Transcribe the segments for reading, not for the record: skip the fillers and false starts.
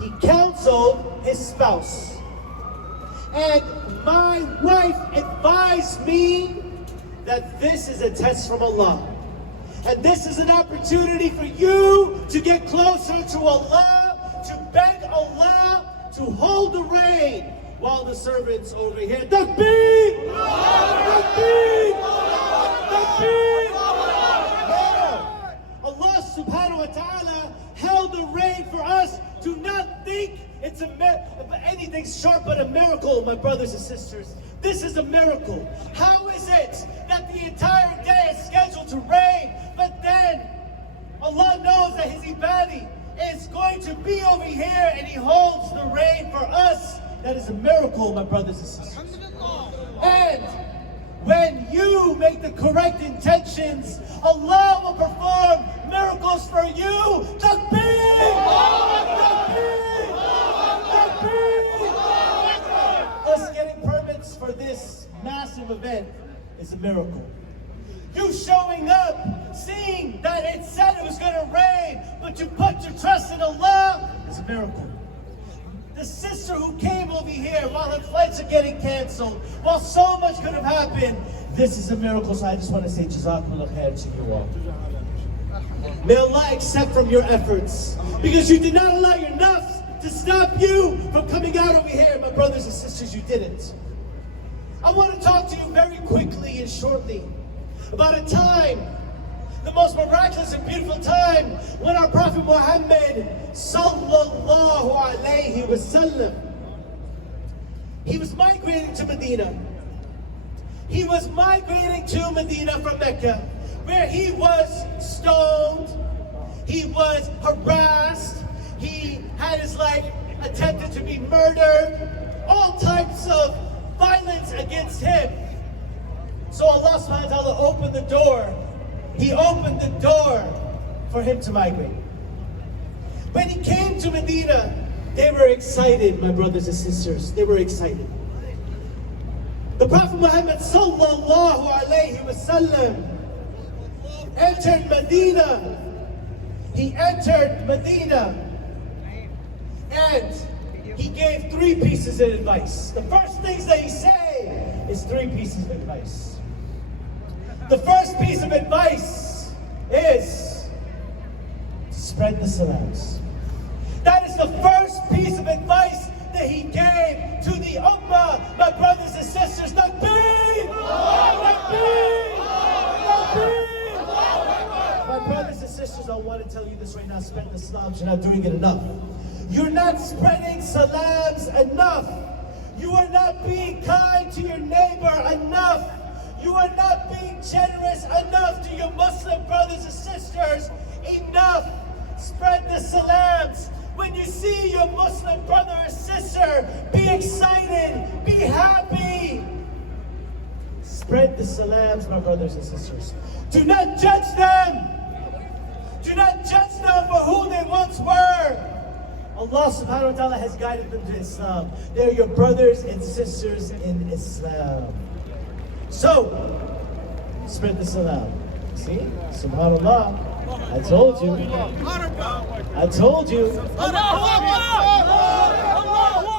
He counseled his spouse. And my wife advised me that this is a test from Allah. And this is an opportunity for you to get closer to Allah, to beg Allah to hold the rein while the servants over here. Takbir! Takbir! Takbir! Allah subhanahu wa ta'ala held the rein for us. Do not think it's anything short but a miracle, my brothers and sisters. This is a miracle. How is it that the entire day is scheduled to rain, but then Allah knows that His ibadi is going to be over here and He holds the rain for us? That is a miracle, my brothers and sisters. And when you make the correct intentions, Allah will perform miracles for you. Takbir! Takbir! Takbir! Us getting permits for this massive event is a miracle. You showing up, seeing that it said it was going to rain, but you put your trust in Allah is a miracle. The sister who came over here while her flights are getting canceled, while so much could have happened, this is a miracle. So I just want to say Jazakumullah khair to you all. May Allah accept from your efforts, because you did not allow your nafs to stop you from coming out over here. My brothers and sisters, you didn't. I want to talk to you very quickly and shortly about a time, the most miraculous and beautiful time, when our Prophet Muhammad sallallahu alayhi wasallam, he was migrating to Medina. He was migrating to Medina from Mecca, where he was stoned, he was harassed, he had his life attempted to be murdered, all types of violence against him. So Allah subhanahu wa ta'ala opened the door. He opened the door for him to migrate. When he came to Medina, they were excited, my brothers and sisters. They were excited. The Prophet Muhammad sallallahu alayhi wasallam entered Medina. He entered Medina and he gave 3 pieces of advice. The first things that he said is 3 pieces of advice. The first piece of advice is to spread the salams. That is the first piece of advice that he gave to the ummah, my brothers and sisters. Takbir! Takbir! Takbir! My brothers and sisters, I want to tell you this right now. Spread the salams. You're not doing it enough. You're not spreading salams enough. You are not being kind to your neighbor enough. You are not being generous enough to your Muslim brothers and sisters. Enough. Spread the salams. When you see your Muslim brother or sister, be excited, be happy. Spread the salams, my brothers and sisters. Do not judge them. Do not judge them for who they once were. Allah subhanahu wa ta'ala has guided them to Islam. They're your brothers and sisters in Islam. So, spread the salam. See? Subhanallah. I told you. I told you.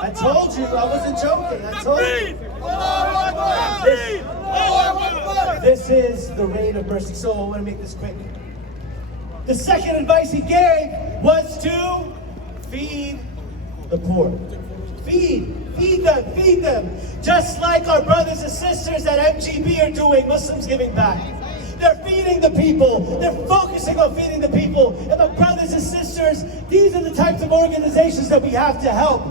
I told you. I wasn't joking. I told you. This is the reign of mercy. So I want to make this quick. The second advice he gave was to feed the poor. Feed them. Just like our brothers and sisters at MGB are doing, Muslims Giving Back. They're feeding the people. They're focusing on feeding the people. And my brothers and sisters, these are the types of organizations that we have to help.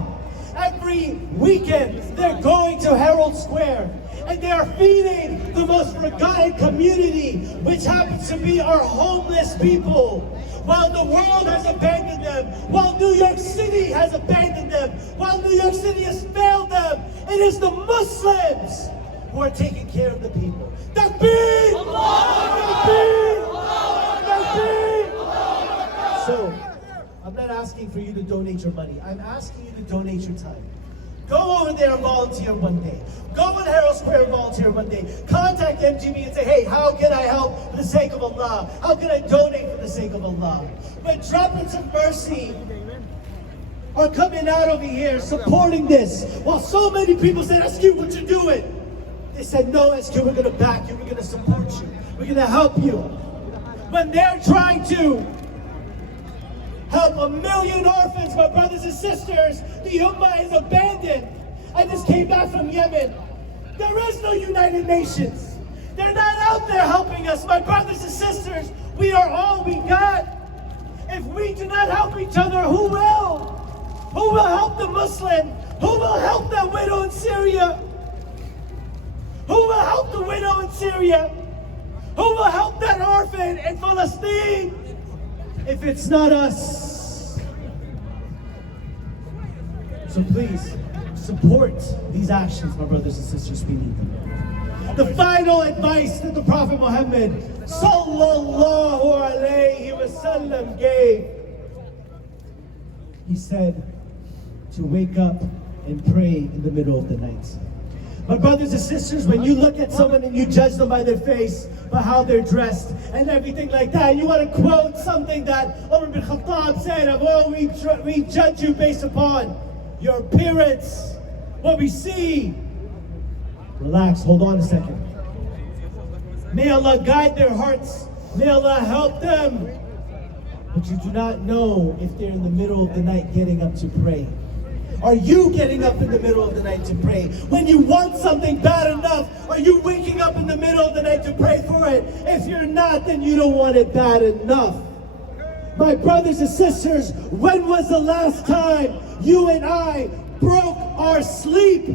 Every weekend, they're going to Herald Square. And they are feeding the most forgotten community, which happens to be our homeless people. While the world has abandoned them, while New York City has abandoned them, while New York City has failed them, it is the Muslims who are taking care of the people. Takbir! Takbir! Takbir! So, I'm not asking for you to donate your money. I'm asking you to donate your time. Go over there and volunteer one day. Go in Herald Square and volunteer one day. Contact MGB and say, hey, how can I help for the sake of Allah? How can I donate for the sake of Allah? But droplets of mercy are coming out over here supporting this. While so many people said, SQ, what you doing? They said, no, SQ, we're going to back you. We're going to support you. We're going to help you. When they're trying to help 1 million orphans, my brothers and sisters, the Ummah is abandoned. I just came back from Yemen. There is no United Nations. They're not out there helping us. My brothers and sisters, we are all we got. If we do not help each other, who will? Who will help the Muslim? Who will help that widow in Syria? Who will help the widow in Syria? Who will help that orphan in Palestine? If it's not us. So please, support these actions, my brothers and sisters, we need them. The final advice that the Prophet Muhammad sallallahu alayhi wasallam gave, he said to wake up and pray in the middle of the night. My brothers and sisters, when you look at someone and you judge them by their face, by how they're dressed, and everything like that, and you want to quote something that Umar bin Khattab said, well, we judge you based upon your appearance, what we see. Relax, hold on a second. May Allah guide their hearts. May Allah help them. But you do not know if they're in the middle of the night getting up to pray. Are you getting up in the middle of the night to pray? When you want something bad enough, are you waking up in the middle of the night to pray for it? If you're not, then you don't want it bad enough. My brothers and sisters, when was the last time you and I broke our sleep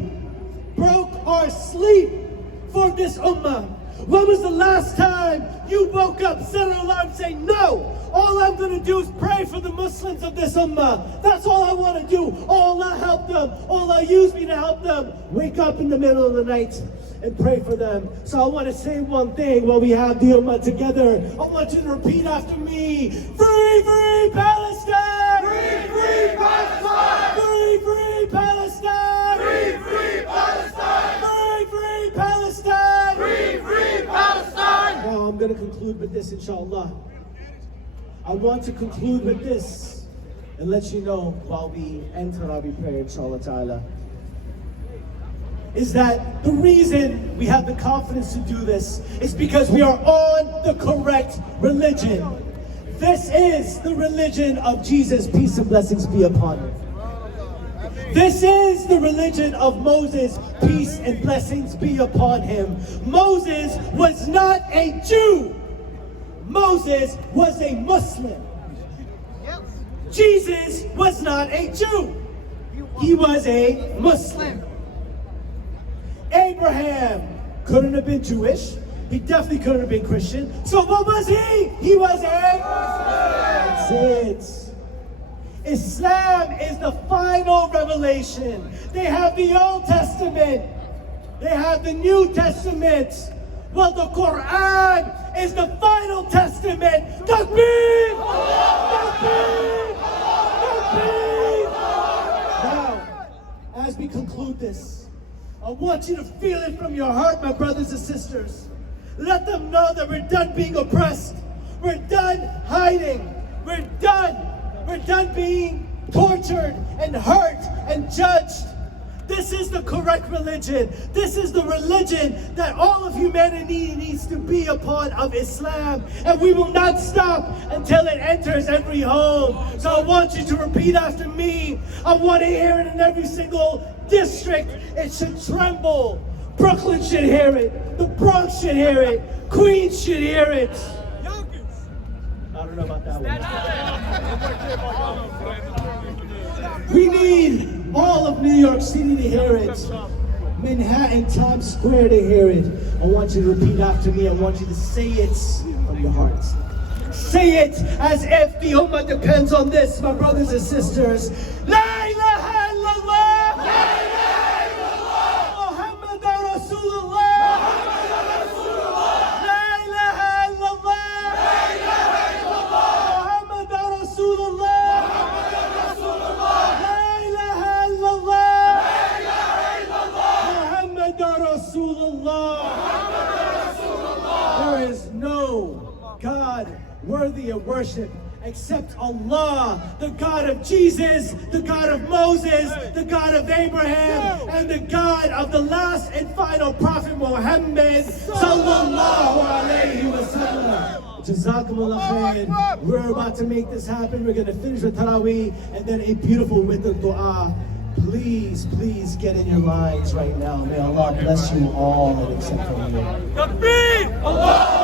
for this ummah? When was the last time you woke up, set an alarm, saying, no, all I'm going to do is pray for the Muslims of this ummah. That's all I want to do. Oh, Allah help them. Oh, Allah use me to help them. Wake up in the middle of the night and pray for them. So I want to say one thing while we have the ummah together. I want you to repeat after me. Free, free Palestine! Free, free Palestine! Free, free Palestine! Free, free Palestine! Free, free Palestine! Free, free Palestine! Now I'm going to conclude with this, inshallah. I want to conclude with this and let you know while we end Taraweeh prayer, inshallah ta'ala, is that the reason we have the confidence to do this is because we are on the correct religion. This is the religion of Jesus, peace and blessings be upon him. This is the religion of Moses, peace and blessings be upon him. Moses was not a Jew. Moses was a Muslim. Jesus was not a Jew. He was a Muslim. Abraham couldn't have been Jewish. He definitely couldn't have been Christian. So what was he? He was a Muslim. That's it. Islam is the final revelation. They have the Old Testament. They have the New Testament. Well, the Quran is the final testament. Takbir! Takbir! Takbir! Now, as we conclude this, I want you to feel it from your heart, my brothers and sisters. Let them know that we're done being oppressed. We're done hiding. We're done being tortured and hurt and judged. This is the correct religion. This is the religion that all of humanity needs to be upon, of Islam. And we will not stop until it enters every home. So I want you to repeat after me. I want to hear it in every single district. It should tremble. Brooklyn should hear it. The Bronx should hear it. Queens should hear it. I don't know about that one. We need all of New York City to hear it. Manhattan, Times Square to hear it. I want you to repeat after me. I want you to say it from your heart. Say it as if the ummah depends on this, my brothers and sisters. La ilaha illallah. La ilaha illallah. Muhammadan Rasulullah. Muhammadan Rasulullah. La ilaha illallah. La ilaha illallah. Muhammadan Rasulullah. Muhammadan Rasulullah. La ilaha illallah. La of worship except Allah, the God of Jesus, the God of Moses, the God of Abraham, and the God of the last and final Prophet Muhammad sallallahu alayhi wa sallam. Jazakumullah khair. We're about to make this happen. We're going to finish with Taraweeh and then a beautiful with the dua. Please, please get in your lines right now. May Allah bless you all and accept from you. Takbir! Allah!